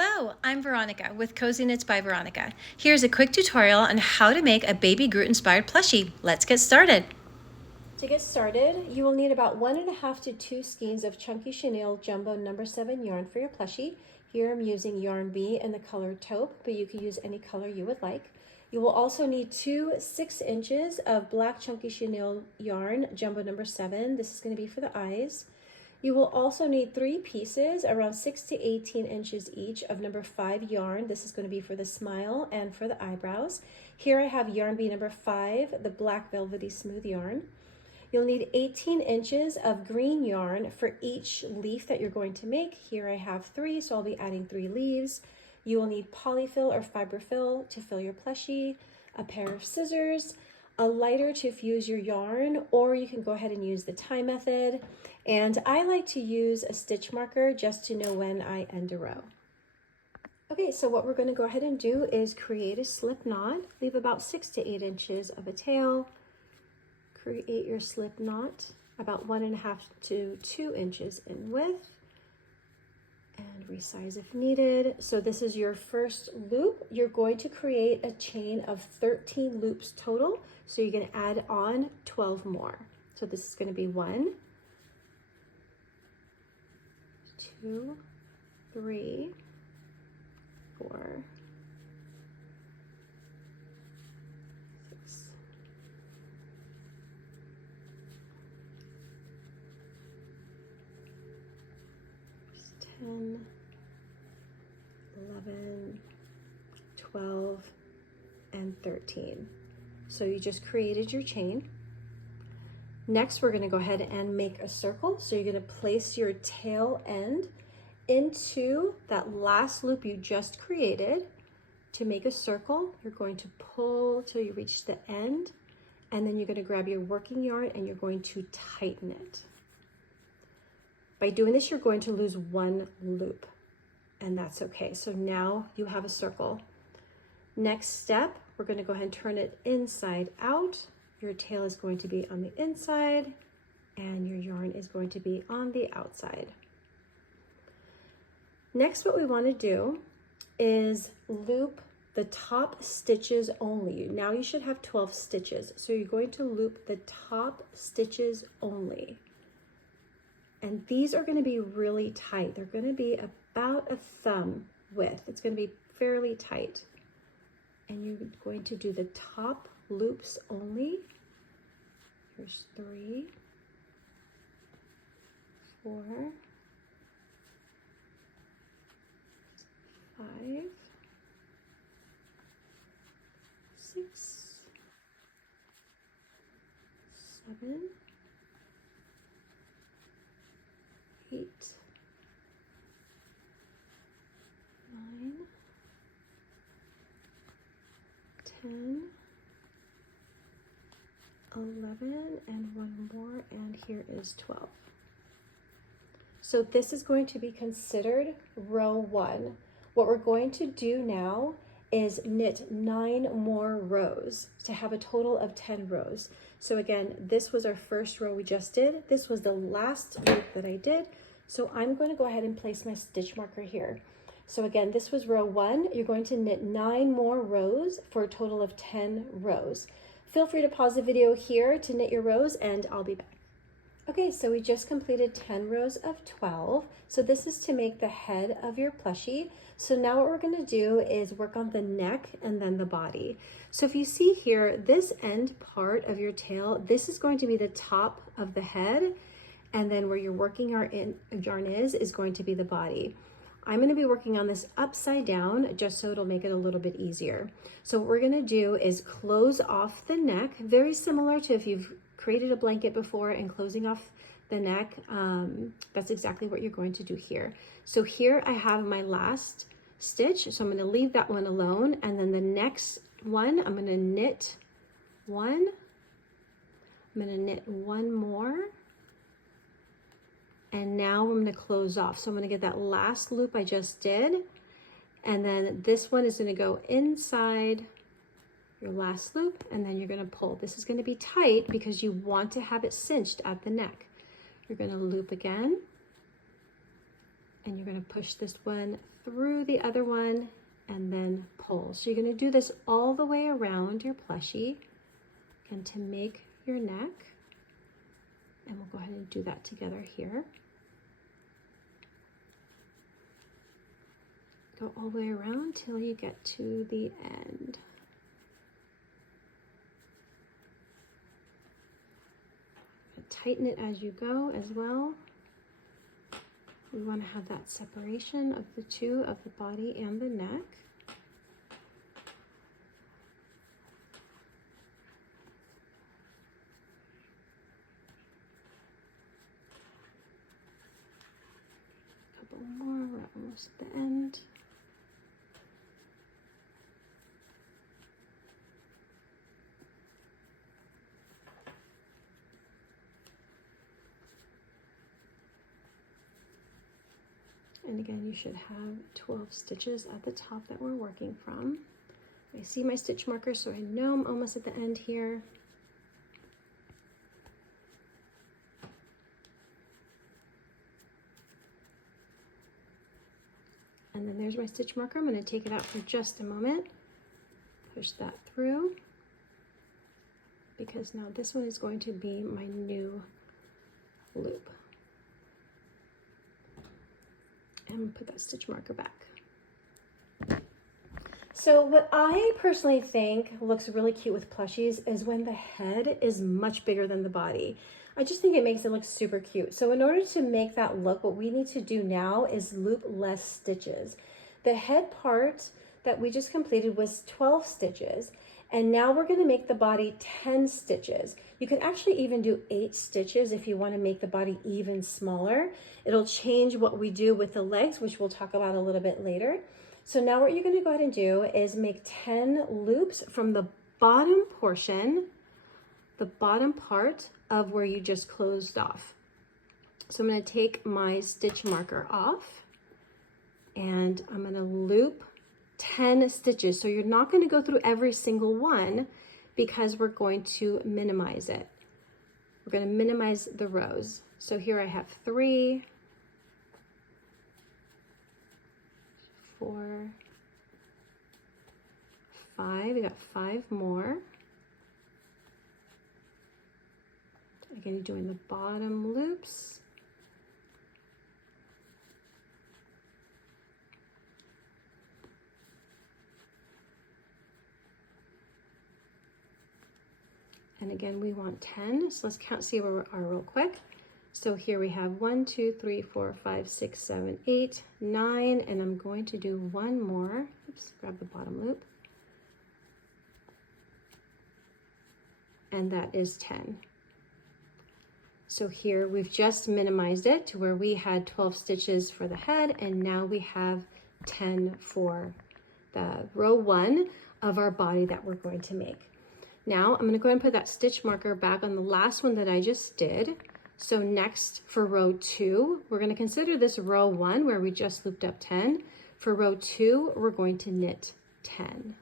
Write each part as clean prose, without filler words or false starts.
Hello, I'm Veronica with Cozy Knits by Veronica. Here's a quick tutorial on how to make a Baby Groot inspired plushie. Let's get started. To get started, you will need about 1.5 to 2 skeins of chunky chenille jumbo number 7 yarn for your plushie. Here I'm using yarn B in the color taupe, but you can use any color you would like. You will also need 2 6 inches of black chunky chenille yarn jumbo number 7. This is going to be for the eyes. You will also need 3 pieces around 6 to 18 inches each of number 5 yarn. This is going to be for the smile and for the eyebrows. Here I have yarn B number 5, the black velvety smooth yarn. You'll need 18 inches of green yarn for each leaf that you're going to make. Here I have 3, so I'll be adding 3 leaves. You will need Poly-fil or fiber-fill to fill your plushie, a pair of scissors, a lighter to fuse your yarn, or you can go ahead and use the tie method. And I like to use a stitch marker just to know when I end a row. Okay, so what we're going to go ahead and do is create a slip knot. Leave about 6 to 8 inches of a tail. Create your slip knot about 1.5 to 2 inches in width. And resize if needed. So this is your first loop. You're going to create a chain of 13 loops total. So you're going to add on 12 more. So this is going to be 1, 2, 3, 4, 6, 10, 11, 12, and 13. So you just created your chain. Next, we're going to go ahead and make a circle. So you're going to place your tail end into that last loop you just created. To make a circle, you're going to pull till you reach the end, and then you're going to grab your working yarn and you're going to tighten it. By doing this, you're going to lose 1 loop, and that's okay. So now you have a circle. Next step, we're going to go ahead and turn it inside out. Your tail is going to be on the inside, and your yarn is going to be on the outside. Next, what we want to do is loop the top stitches only. Now you should have 12 stitches. So you're going to loop the top stitches only. And these are going to be really tight. They're going to be about a thumb width. It's going to be fairly tight. And you're going to do the top loops only. Here's 3, 4, 5, 6, 7, 8, 9, 10, 11, and 1 more, and here is 12. So this is going to be considered row 1. What we're going to do now is knit 9 more rows to have a total of 10 rows. So again, this was our first row we just did. This was the last loop that I did. So I'm going to go ahead and place my stitch marker here. So again, this was row 1. You're going to knit 9 more rows for a total of 10 rows. Feel free to pause the video here to knit your rows, and I'll be back. Okay, so we just completed 10 rows of 12. So this is to make the head of your plushie. So now what we're going to do is work on the neck and then the body. So if you see here, this end part of your tail, this is going to be the top of the head, and then where your working yarn is going to be the body. I'm going to be working on this upside down just so it'll make it a little bit easier. So what we're going to do is close off the neck, very similar to if you've created a blanket before and closing off the neck. That's exactly what you're going to do here. So here I have my last stitch, so I'm going to leave that one alone, and then the next one I'm going to knit 1. I'm going to knit 1 more. And now I'm going to close off. So I'm going to get that last loop I just did. And then this one is going to go inside your last loop, and then you're going to pull. This is going to be tight because you want to have it cinched at the neck. You're going to loop again. and you're going to push this one through the other one and then pull. So you're going to do this all the way around your plushie and to make your neck. And we'll go ahead and do that together here. Go all the way around till you get to the end. Tighten it as you go as well. We want to have that separation of the two, of the body and the neck. A couple more, we're almost at the end. And again, you should have 12 stitches at the top that we're working from. I see my stitch marker, so I know I'm almost at the end here. And then there's my stitch marker. I'm going to take it out for just a moment. Push that through, because now this one is going to be my new loop. And put that stitch marker back. So what I personally think looks really cute with plushies is when the head is much bigger than the body. I just think it makes it look super cute. So in order to make that look, what we need to do now is loop less stitches. The head part that we just completed was 12 stitches. And now we're going to make the body 10 stitches. You can actually even do 8 stitches if you want to make the body even smaller. It'll change what we do with the legs, which we'll talk about a little bit later. So now what you're going to go ahead and do is make 10 loops from the bottom portion, the bottom part of where you just closed off. So I'm going to take my stitch marker off and I'm going to loop 10 stitches. So you're not going to go through every single one because we're going to minimize it. We're going to minimize the rows. So here I have 3, 4, 5. We got 5 more. Again, you're doing the bottom loops. And again, we want 10. So let's see where we are real quick. So here we have 1, 2, 3, 4, 5, 6, 7, 8, 9, and I'm going to do one more. Oops, grab the bottom loop. And that is 10. So here we've just minimized it to where we had 12 stitches for the head, and now we have 10 for the row 1 of our body that we're going to make. Now I'm going to go ahead and put that stitch marker back on the last one that I just did. So next for row 2, we're going to consider this row 1 where we just looped up 10. For row 2, we're going to knit 10.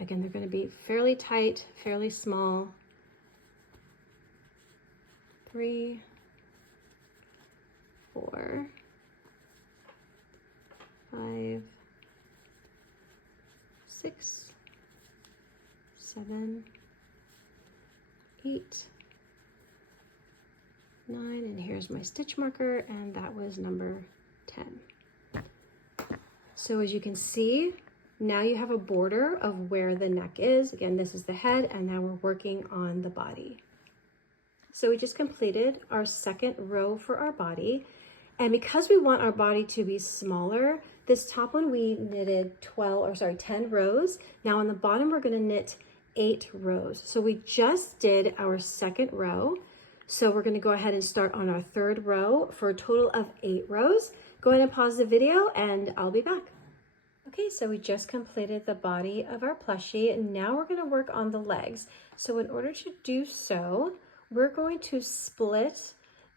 Again, they're going to be fairly tight, fairly small. 3, 4, 5, 6, 7, 8, 9, and here's my stitch marker, and that was number 10. So as you can see, now you have a border of where the neck is. Again, this is the head, and now we're working on the body. So we just completed our second row for our body, and because we want our body to be smaller, this top one we knitted 10 rows. Now on the bottom we're going to knit 8 rows. So we just did our second row. So we're going to go ahead and start on our third row for a total of 8 rows. Go ahead and pause the video and I'll be back. Okay, so we just completed the body of our plushie, and now we're going to work on the legs. So in order to do so, we're going to split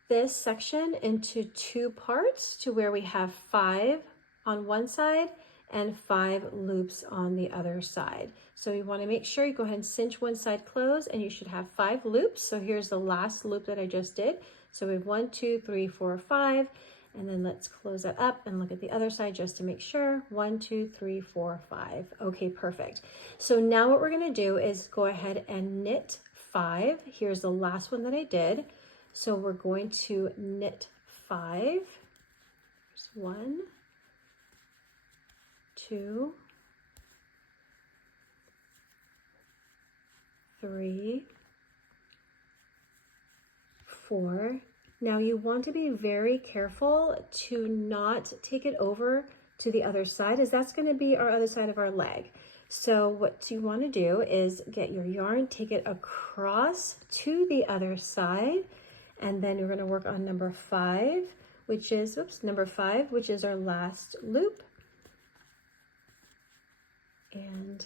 this section into 2 parts to where we have 5 on one side and 5 loops on the other side. So you want to make sure you go ahead and cinch one side closed, and you should have 5 loops. So here's the last loop that I just did. So we have 1, 2, 3, 4, 5, and then let's close that up and look at the other side just to make sure. 1, 2, 3, 4, 5. Okay, perfect. So now what we're gonna do is go ahead and knit 5. Here's the last one that I did. So we're going to knit 5. There's 1, 2, 3, 4. Now you want to be very careful to not take it over to the other side, as that's going to be our other side of our leg. So what you want to do is get your yarn, take it across to the other side, and then you're going to work on number 5, which is, number 5, which is our last loop. And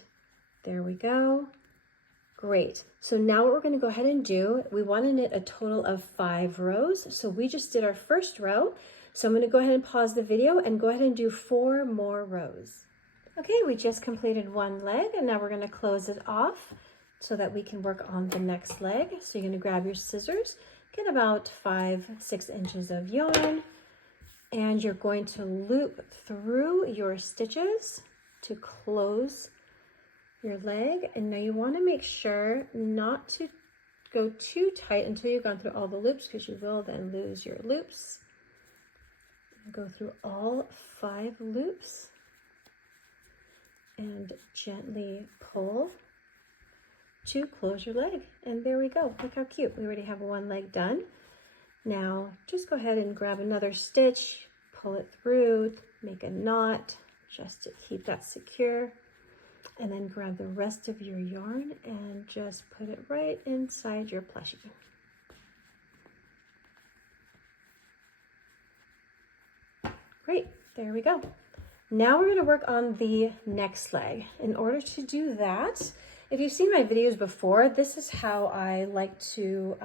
there we go. Great. So now what we're going to go ahead and do, we want to knit a total of 5 rows. So we just did our first row. So I'm going to go ahead and pause the video and go ahead and do 4 more rows. Okay, we just completed one leg, and now we're going to close it off so that we can work on the next leg. So you're going to grab your scissors, get about 5-6 inches of yarn, and you're going to loop through your stitches to close your leg. And now you want to make sure not to go too tight until you've gone through all the loops, because you will then lose your loops. Go through all 5 loops and gently pull to close your leg. And there we go. Look how cute. We already have one leg done. Now just go ahead and grab another stitch, pull it through, make a knot just to keep that secure. And then grab the rest of your yarn and just put it right inside your plushie. Great, there we go. Now we're going to work on the next leg. In order to do that, if you've seen my videos before, this is how I like to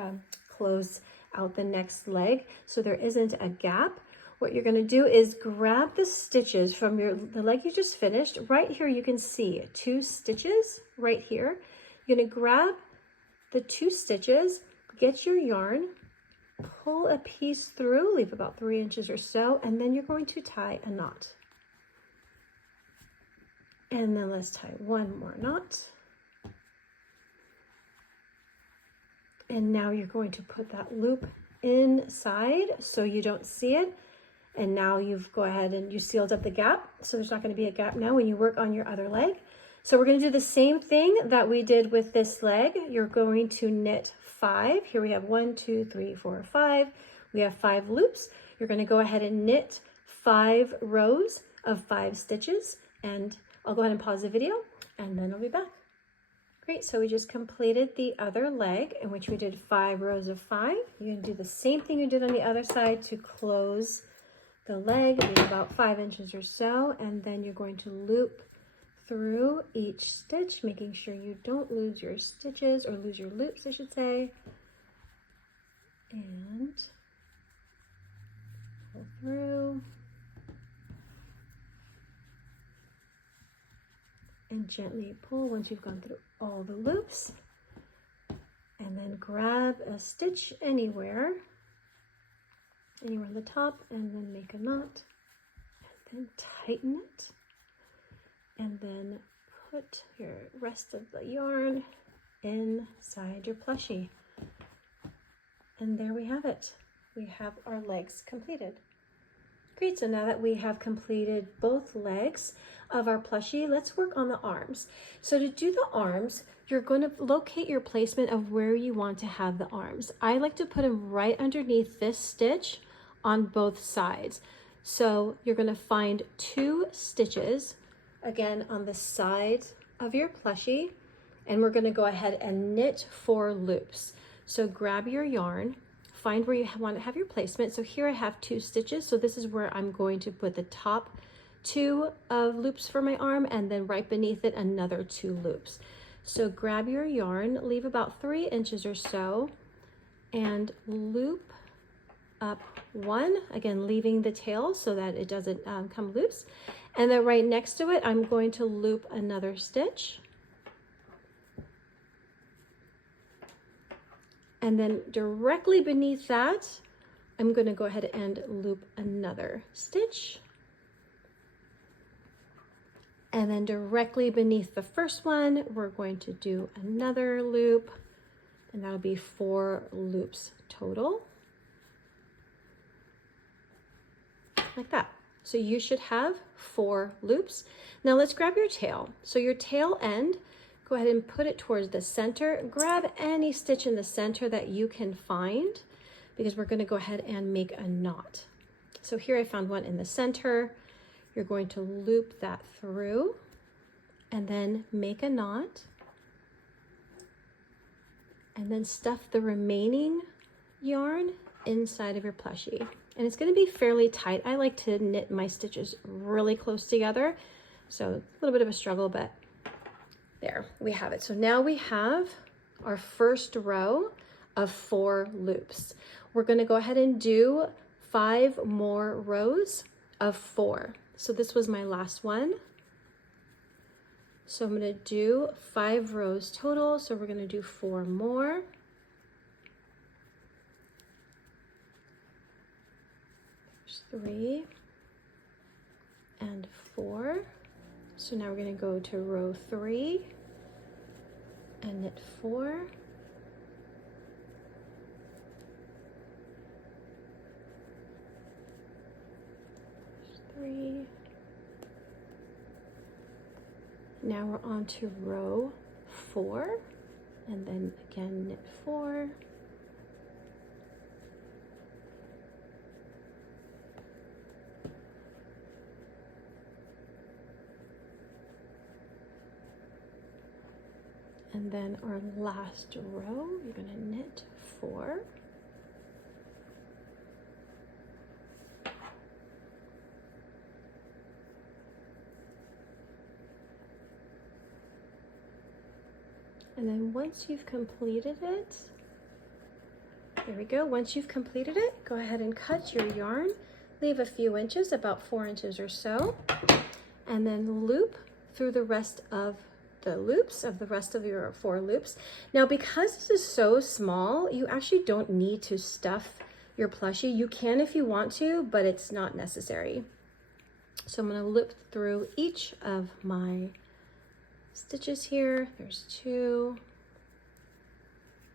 close out the next leg so there isn't a gap. What you're going to do is grab the stitches from the leg you just finished. Right here you can see 2 stitches right here. You're going to grab the 2 stitches, get your yarn, pull a piece through, leave about 3 inches or so, and then you're going to tie a knot. And then let's tie one more knot. And now you're going to put that loop inside so you don't see it. And now you've go ahead and you sealed up the gap. So there's not going to be a gap now when you work on your other leg. So we're going to do the same thing that we did with this leg. You're going to knit 5. Here we have 1, 2, 3, 4, 5. We have 5 loops. You're going to go ahead and knit 5 rows of 5 stitches. And I'll go ahead and pause the video and then I'll be back. Great, so we just completed the other leg in which we did 5 rows of 5. You're going to do the same thing you did on the other side to close the leg, maybe about 5 inches or so, and then you're going to loop through each stitch, making sure you don't lose your stitches, or lose your loops, I should say. And pull through. And gently pull once you've gone through all the loops. And then grab a stitch anywhere on the top, and then make a knot, and then tighten it, and then put your rest of the yarn inside your plushie. And there we have it. We have our legs completed. Great, so now that we have completed both legs of our plushie, let's work on the arms. So to do the arms, you're going to locate your placement of where you want to have the arms. I like to put them right underneath this stitch on both sides. So you're going to find 2 stitches, again, on the side of your plushie, and we're going to go ahead and knit 4 loops. So grab your yarn, find where you want to have your placement. So here I have 2 stitches. So this is where I'm going to put the top 2 of loops for my arm, and then right beneath it, another 2 loops. So grab your yarn, leave about 3 inches or so, and loop up 1, again, leaving the tail so that it doesn't come loose. And then right next to it, I'm going to loop another stitch. And then directly beneath that, I'm going to go ahead and loop another stitch. And then directly beneath the first one, we're going to do another loop, and that'll be 4 loops total. Like that. So you should have 4 loops. Now let's grab your tail. So your tail end, go ahead and put it towards the center. Grab any stitch in the center that you can find, because we're going to go ahead and make a knot. So here I found one in the center. You're going to loop that through and then make a knot, and then stuff the remaining yarn inside of your plushie. And it's going to be fairly tight. I like to knit my stitches really close together, so a little bit of a struggle, but there we have it. So now we have our first row of 4 loops. We're going to go ahead and do 5 more rows of 4. So this was my last one. So I'm going to do 5 rows total. So we're going to do 4 more. There's 3 and 4. So now we're going to go to row 3 and knit 4. 3. Now we're on to row 4, and then again knit 4. And then our last row, you're going to knit 4. And then once you've completed it, there we go. Once you've completed it, go ahead and cut your yarn. Leave a few inches, about 4 inches or so, and then loop through the rest of the loops of the rest of your 4 loops. Now, because this is so small, you actually don't need to stuff your plushie. You can if you want to, but it's not necessary. So I'm going to loop through each of my stitches here. There's 2,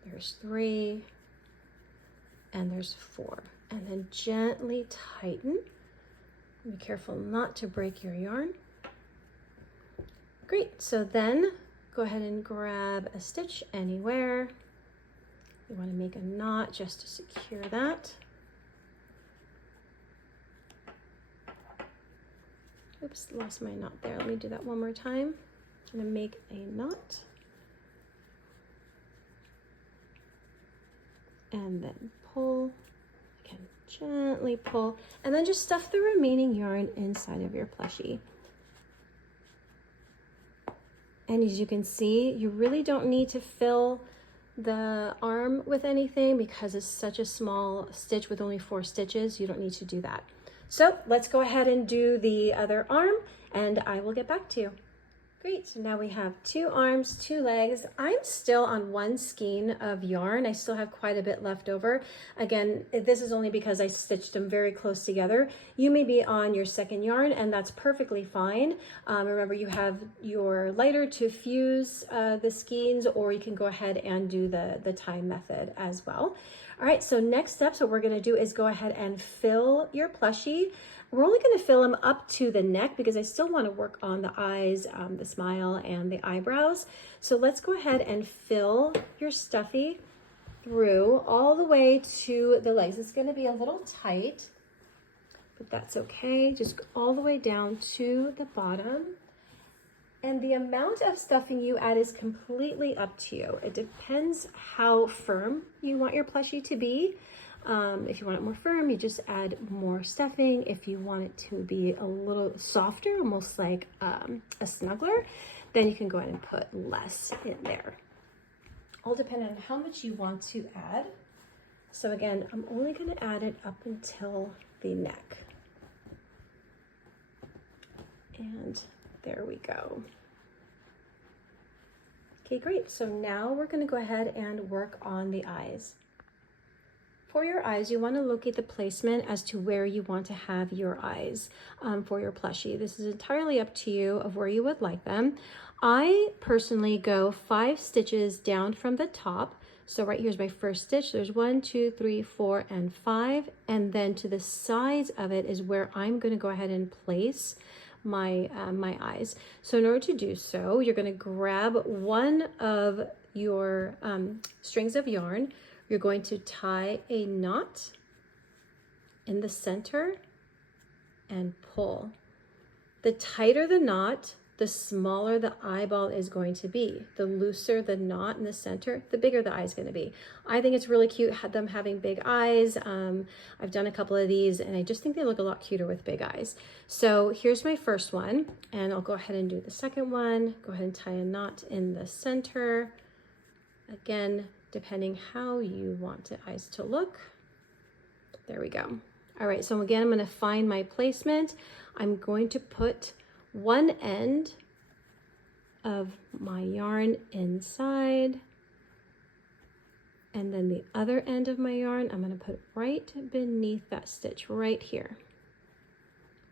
there's 3, and there's 4. And then gently tighten. Be careful not to break your yarn. Great, so then go ahead and grab a stitch anywhere. You want to make a knot just to secure that. Oops, lost my knot there. Let me do that one more time. I'm going to make a knot. And then pull. Again, gently pull. And then just stuff the remaining yarn inside of your plushie. And as you can see, you really don't need to fill the arm with anything because it's such a small stitch with only 4 stitches. You don't need to do that. So let's go ahead and do the other arm, and I will get back to you. Great, so now we have 2 arms, 2 legs. I'm still on 1 skein of yarn. I still have quite a bit left over. Again, this is only because I stitched them very close together. You may be on your 2nd yarn, and that's perfectly fine. Remember, you have your lighter to fuse the skeins, or you can go ahead and do the time method as well. All right, so next steps, what we're gonna do is go ahead and fill your plushie. We're only going to fill them up to the neck because I still want to work on the eyes, the smile, and the eyebrows. So let's go ahead and fill your stuffy through all the way to the legs. It's going to be a little tight, but that's okay. Just all the way down to the bottom. And the amount of stuffing you add is completely up to you. It depends how firm you want your plushie to be. If you want it more firm, you just add more stuffing. If you want it to be a little softer, almost like a snuggler, then you can go ahead and put less in there. All depending on how much you want to add. So again, I'm only going to add it up until the neck. And there we go. Okay, great. So now we're going to go ahead and work on the eyes. For your eyes, you want to locate the placement as to where you want to have your eyes for your plushie. This is entirely up to you of where you would like them. I personally go 5 stitches down from the top. So right here's my first stitch. There's 1, 2, 3, 4, and 5. And then to the sides of it is where I'm going to go ahead and place my my eyes. So in order to do so, you're going to grab one of your strings of yarn. You're going to tie a knot in the center and pull. The tighter the knot, the smaller the eyeball is going to be. The looser the knot in the center, the bigger the eye is going to be. I think it's really cute them having big eyes. I've done a couple of these and I just think they look a lot cuter with big eyes. So here's my first one, and I'll go ahead and do the second one. Go ahead and tie a knot in the center. Again, depending how you want the eyes to look. There we go. All right, so again, I'm going to find my placement. I'm going to put one end of my yarn inside, and then the other end of my yarn I'm going to put right beneath that stitch right here.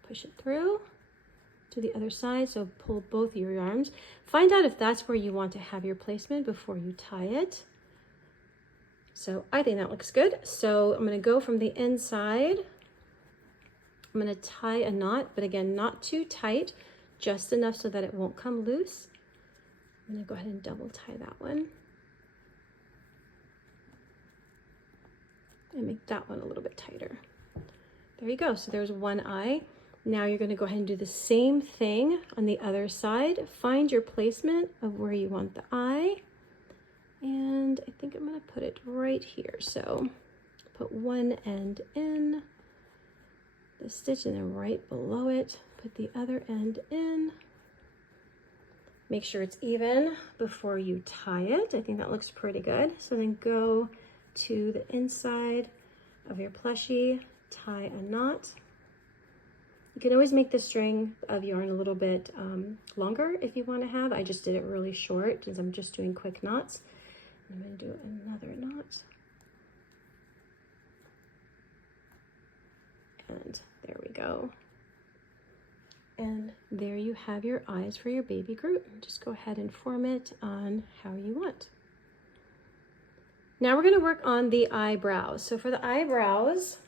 Push it through to the other side, so pull both your yarns. Find out if that's where you want to have your placement before you tie it. So I think that looks good. So I'm going to go from the inside. I'm going to tie a knot, but again, not too tight, just enough so that it won't come loose. I'm going to go ahead and double tie that one. And make that one a little bit tighter. There you go. So there's one eye. Now you're going to go ahead and do the same thing on the other side. Find your placement of where you want the eye. And I think I'm going to put it right here. So put one end in the stitch and then right below it, put the other end in. Make sure it's even before you tie it. I think that looks pretty good. So then go to the inside of your plushie, tie a knot. You can always make the string of yarn a little bit longer if you want to have. I just did it really short because I'm just doing quick knots. I'm going to do another knot. And there we go. And there you have your eyes for your baby Groot. Just go ahead and form it on how you want. Now we're going to work on the eyebrows. So for the eyebrows,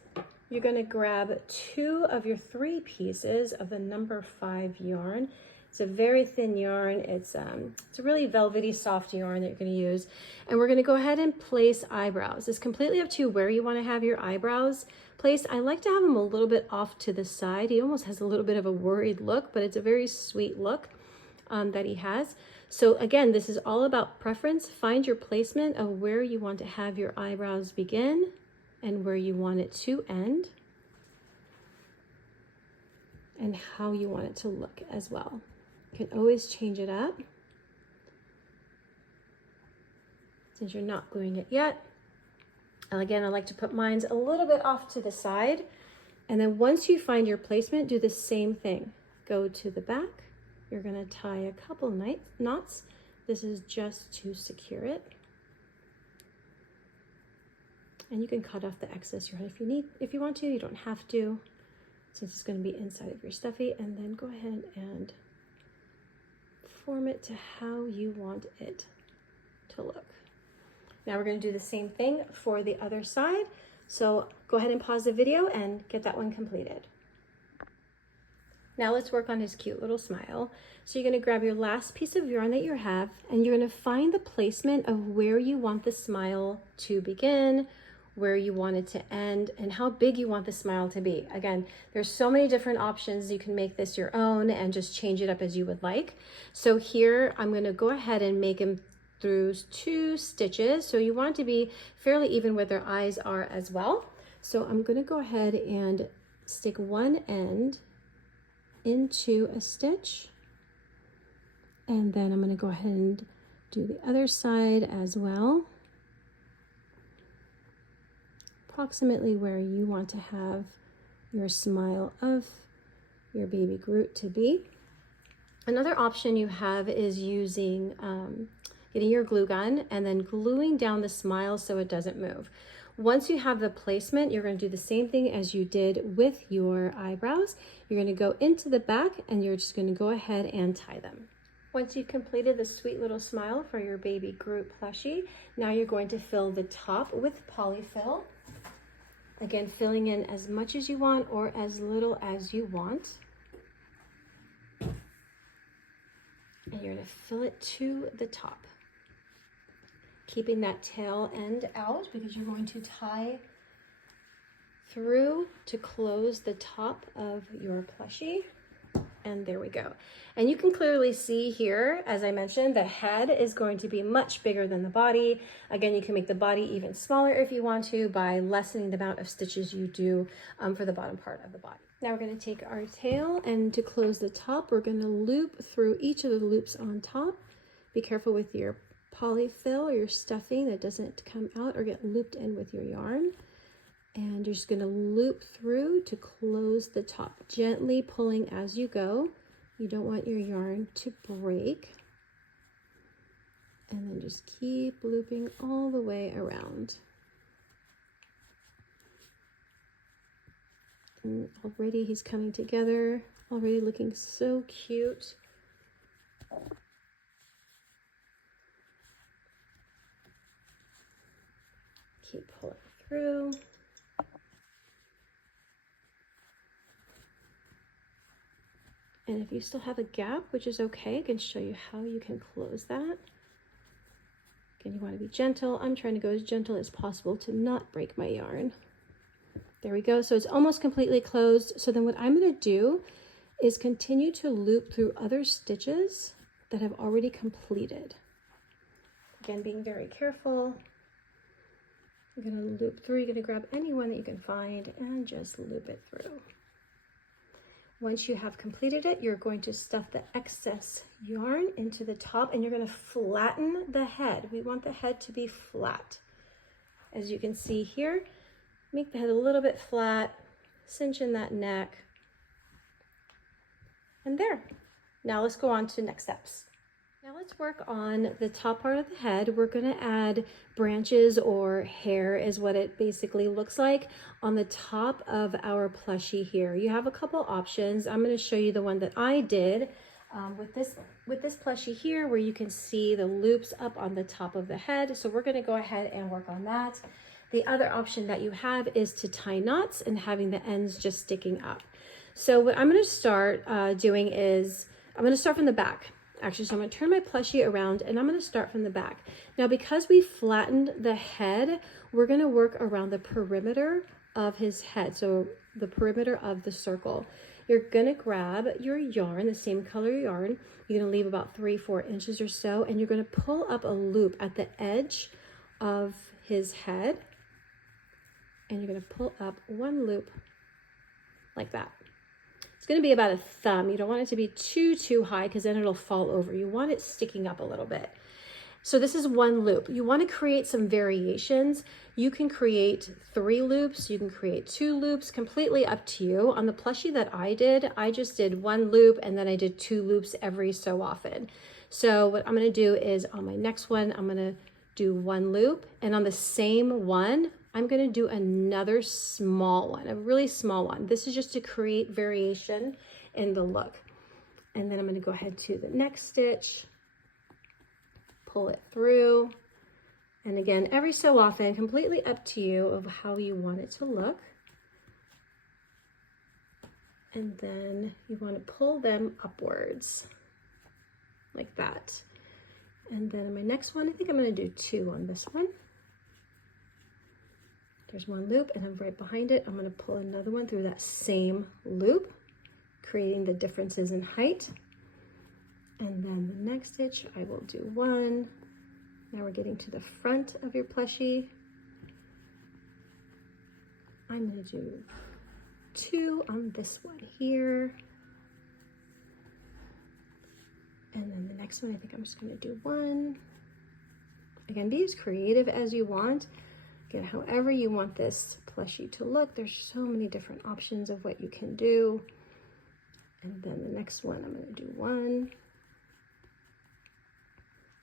you're going to grab 2 of your 3 pieces of the number 5 yarn. It's a very thin yarn. It's a really velvety, soft yarn that you're going to use. And we're going to go ahead and place eyebrows. It's completely up to you where you want to have your eyebrows placed. I like to have them a little bit off to the side. He almost has a little bit of a worried look, but it's a very sweet look that he has. So again, this is all about preference. Find your placement of where you want to have your eyebrows begin and where you want it to end, and how you want it to look as well. You can always change it up since you're not gluing it yet. And again, I like to put mine a little bit off to the side. And then once you find your placement, do the same thing. Go to the back. You're going to tie a couple knots. This is just to secure it. And you can cut off the excess yarn if you need. If you want to, you don't have to, since it's going to be inside of your stuffy. And then go ahead and form it to how you want it to look. Now we're going to do the same thing for the other side. So go ahead and pause the video and get that one completed. Now let's work on his cute little smile. So you're going to grab your last piece of yarn that you have, and you're going to find the placement of where you want the smile to begin, where you want it to end, and how big you want the smile to be. Again, there's so many different options. You can make this your own and just change it up as you would like. So here I'm going to go ahead and make him through 2 stitches. So you want to be fairly even where their eyes are as well. So I'm going to go ahead and stick one end into a stitch, and then I'm going to go ahead and do the other side as well, approximately where you want to have your smile of your baby Groot to be. Another option you have is using getting your glue gun and then gluing down the smile so it doesn't move. Once you have the placement, you're going to do the same thing as you did with your eyebrows. You're going to go into the back and you're just going to go ahead and tie them. Once you've completed the sweet little smile for your Baby Groot plushie, now you're going to fill the top with Poly-fil. Again, filling in as much as you want or as little as you want. And you're going to fill it to the top, keeping that tail end out because you're going to tie through to close the top of your plushie. And there we go. And you can clearly see here, as I mentioned, the head is going to be much bigger than the body. Again, you can make the body even smaller if you want to by lessening the amount of stitches you do for the bottom part of the body. Now we're going to take our tail, and to close the top, we're going to loop through each of the loops on top. Be careful with your Poly-fil or your stuffing that doesn't come out or get looped in with your yarn. And you're just going to loop through to close the top, gently pulling as you go. You don't want your yarn to break. And then just keep looping all the way around. And already he's coming together, already looking so cute. Keep pulling through. And if you still have a gap, which is okay, I can show you how you can close that. Again, you want to be gentle. I'm trying to go as gentle as possible to not break my yarn. There we go. So it's almost completely closed. So then what I'm going to do is continue to loop through other stitches that have already completed. Again, being very careful. You're going to loop through. You're going to grab any one that you can find and just loop it through. Once you have completed it, you're going to stuff the excess yarn into the top and you're going to flatten the head. We want the head to be flat. As you can see here, make the head a little bit flat, cinch in that neck, and there. Now let's go on to next steps. Now let's work on the top part of the head. We're going to add branches or hair is what it basically looks like on the top of our plushie here. You have a couple options. I'm going to show you the one that I did with this plushie here, where you can see the loops up on the top of the head. So we're going to go ahead and work on that. The other option that you have is to tie knots and having the ends just sticking up. So what I'm going to start doing is I'm going to start from the back. Actually, so I'm going to turn my plushie around and I'm going to start from the back. Now, because we flattened the head, we're going to work around the perimeter of his head. So the perimeter of the circle. You're going to grab your yarn, the same color yarn. You're going to leave about 3-4 inches or so, and you're going to pull up a loop at the edge of his head. And you're going to pull up one loop like that. It's going to be about a thumb. You don't want it to be too high because then it'll fall over. You want it sticking up a little bit. So this is one loop. You want to create some variations. You can create 3 loops. You can create 2 loops, completely up to you. On the plushie that I did, I just did 1 loop and then I did 2 loops every so often. So what I'm going to do is on my next one, I'm going to do 1 loop, and on the same one, I'm going to do another small one, a really small one. This is just to create variation in the look. And then I'm going to go ahead to the next stitch, pull it through. And again, every so often, completely up to you of how you want it to look. And then you want to pull them upwards like that. And then my next one, I think I'm going to do 2 on this one. There's 1 loop and I'm right behind it. I'm going to pull another one through that same loop, creating the differences in height. And then the next stitch, I will do 1. Now we're getting to the front of your plushie. I'm going to do 2 on this one here. And then the next one, I think I'm just going to do 1. Again, be as creative as you want. Again, however you want this plushie to look, there's so many different options of what you can do. And then the next one, I'm going to do 1.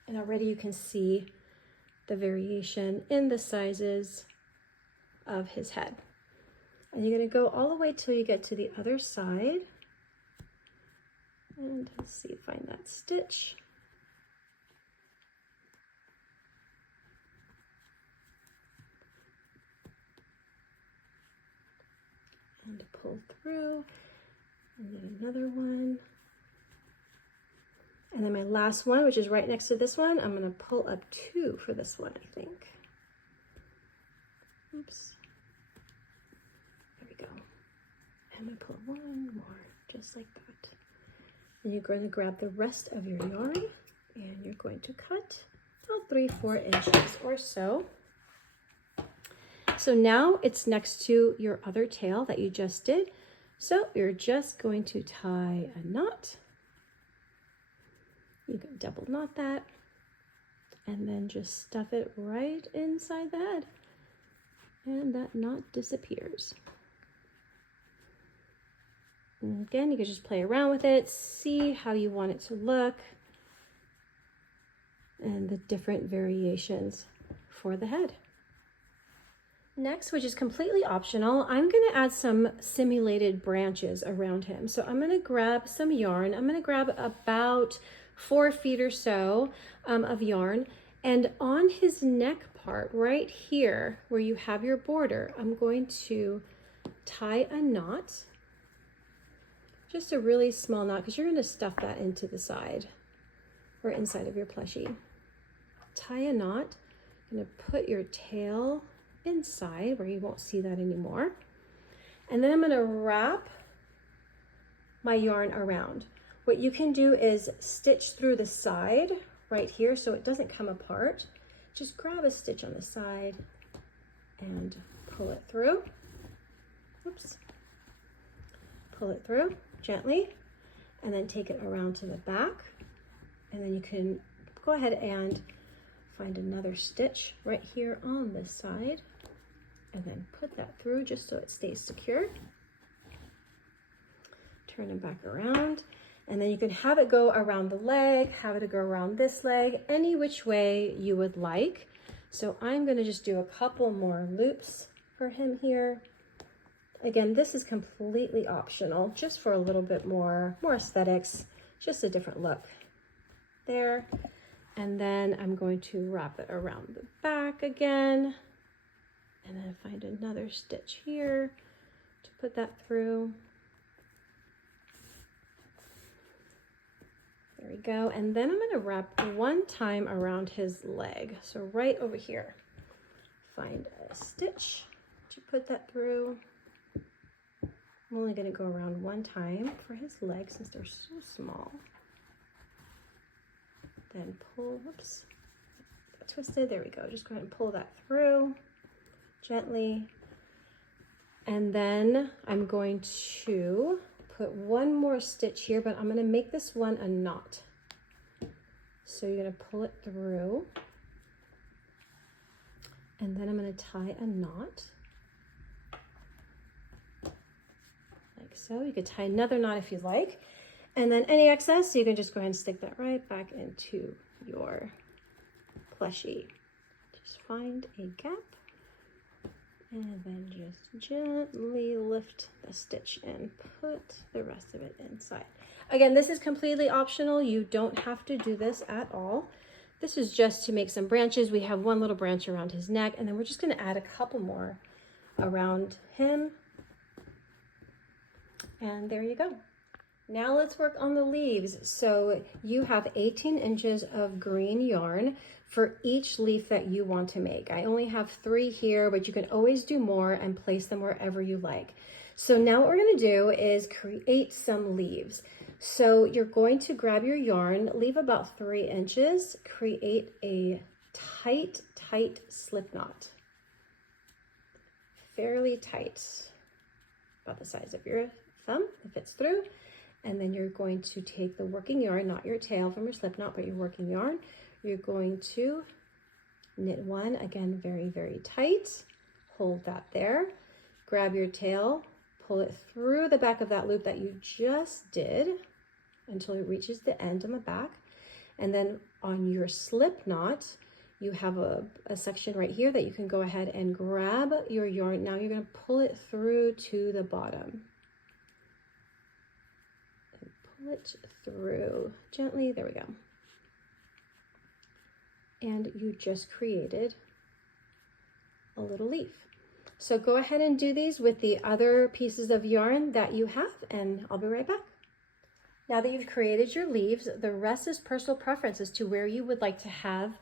And already you can see the variation in the sizes of his head. And you're going to go all the way till you get to the other side. And let's see, find that stitch. And pull through, and then another one. And then my last one, which is right next to this one, I'm going to pull up 2 for this one, I think. Oops. There we go. And I pull 1 more, just like that. And you're going to grab the rest of your yarn, and you're going to cut about 3-4 inches or so. So now it's next to your other tail that you just did. So you're just going to tie a knot. You can double knot that, and then just stuff it right inside the head. And that knot disappears. And again, you can just play around with it, see how you want it to look, and the different variations for the head. Next, which is completely optional, I'm going to add some simulated branches around him. So I'm going to grab some yarn. I'm going to grab about 4 feet or so of yarn, and on his neck part right here where you have your border, I'm going to tie a knot, just a really small knot, because you're going to stuff that into the side or inside of your plushie. Tie a knot. I'm going to put your tail inside where you won't see that anymore, and then I'm going to wrap my yarn around. What you can do is stitch through the side right here so it doesn't come apart. Just grab a stitch on the side and pull it through. Oops. Pull it through gently, and then take it around to the back, and then you can go ahead and find another stitch right here on this side, and then put that through just so it stays secure. Turn it back around, and then you can have it go around the leg, have it go around this leg, any which way you would like. So I'm going to just do a couple more loops for him here. Again, this is completely optional, just for a little bit more aesthetics, just a different look there. And then I'm going to wrap it around the back again, and then find another stitch here to put that through. There we go. And then I'm going to wrap one time around his leg. So right over here, find a stitch to put that through. I'm only going to go around one time for his legs since they're so small. Then pull, whoops, twisted, there we go. Just go ahead and pull that through gently. And then I'm going to put one more stitch here, but I'm going to make this one a knot. So you're going to pull it through, and then I'm going to tie a knot like so. You could tie another knot if you like, and then any excess you can just go ahead and stick that right back into your plushie. Just find a gap, and then just gently lift the stitch and put the rest of it inside. Again, this is completely optional. You don't have to do this at all. This is just to make some branches. We have one little branch around his neck, and then we're just going to add a couple more around him. And there you go. Now let's work on the leaves. So you have 18 inches of green yarn for each leaf that you want to make. I only have 3 here, but you can always do more and place them wherever you like. So now what we're going to do is create some leaves. So you're going to grab your yarn, leave about 3 inches, create a tight slip knot. Fairly tight, about the size of your thumb, it fits through. And then you're going to take the working yarn, not your tail from your slip knot, but your working yarn. You're going to knit one, again, very, very tight. Hold that there. Grab your tail, pull it through the back of that loop that you just did until it reaches the end on the back. And then on your slip knot, you have a section right here that you can go ahead and grab your yarn. Now you're going to pull it through to the bottom. And pull it through gently. There we go. And you just created a little leaf. So go ahead and do these with the other pieces of yarn that you have, and I'll be right back. Now that you've created your leaves, the rest is personal preference as to where you would like to have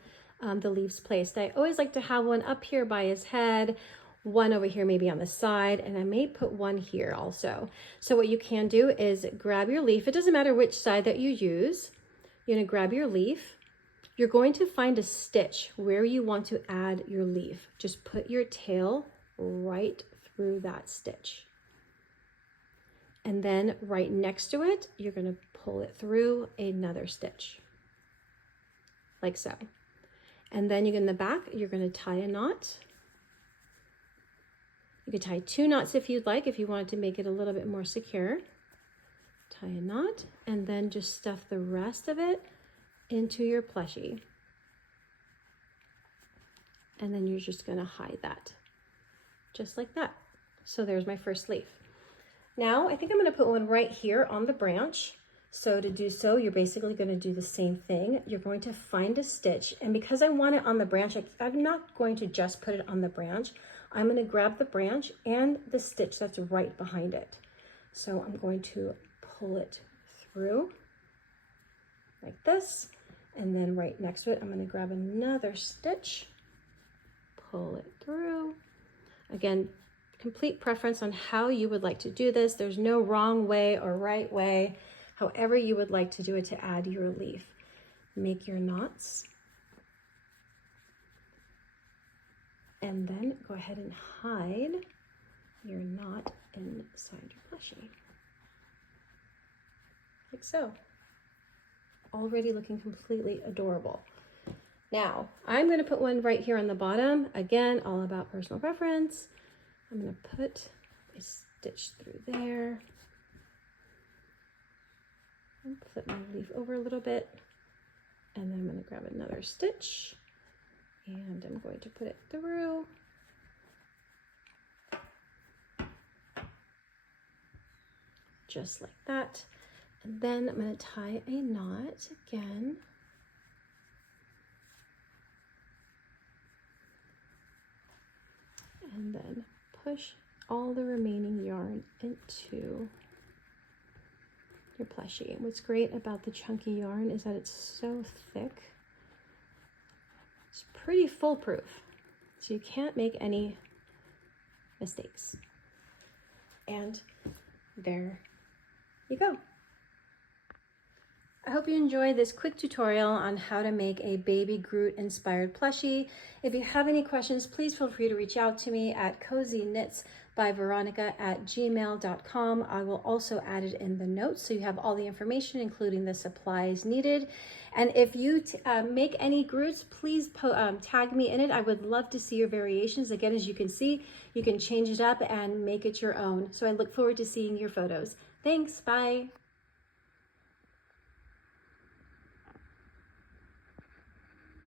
the leaves placed. I always like to have one up here by his head, one over here maybe on the side, and I may put one here also. So what you can do is grab your leaf. It doesn't matter which side that you use. You're going to grab your leaf. You're going to find a stitch where you want to add your leaf. Just put your tail right through that stitch. And then right next to it, you're going to pull it through another stitch, like so. And then in the back, you're going to tie a knot. You could tie 2 knots if you'd like, if you wanted to make it a little bit more secure. Tie a knot, and then just stuff the rest of it into your plushie. And then you're just going to hide that, just like that. So there's my first leaf. Now I think I'm going to put one right here on the branch. So to do so, you're basically going to do the same thing. You're going to find a stitch, and because I want it on the branch, I'm not going to just put it on the branch. I'm going to grab the branch and the stitch that's right behind it. So I'm going to pull it through like this, and then right next to it, I'm going to grab another stitch, pull it through. Again, complete preference on how you would like to do this. There's no wrong way or right way. However you would like to do it to add your leaf. Make your knots. And then go ahead and hide your knot inside your plushie. Like so. Already looking completely adorable. Now, I'm going to put one right here on the bottom. Again, all about personal preference. I'm going to put a stitch through there. And flip my leaf over a little bit, and then I'm going to grab another stitch, and I'm going to put it through. Just like that. And then I'm going to tie a knot again. And then push all the remaining yarn into your plushie. And what's great about the chunky yarn is that it's so thick. It's pretty foolproof, so you can't make any mistakes. And there you go. I hope you enjoyed this quick tutorial on how to make a Baby Groot inspired plushie. If you have any questions, please feel free to reach out to me at CozyKnitsByVeronica@gmail.com. I will also add it in the notes so you have all the information, including the supplies needed. And if you make any Groots, please tag me in it. I would love to see your variations. Again, as you can see, you can change it up and make it your own. So I look forward to seeing your photos. Thanks, bye.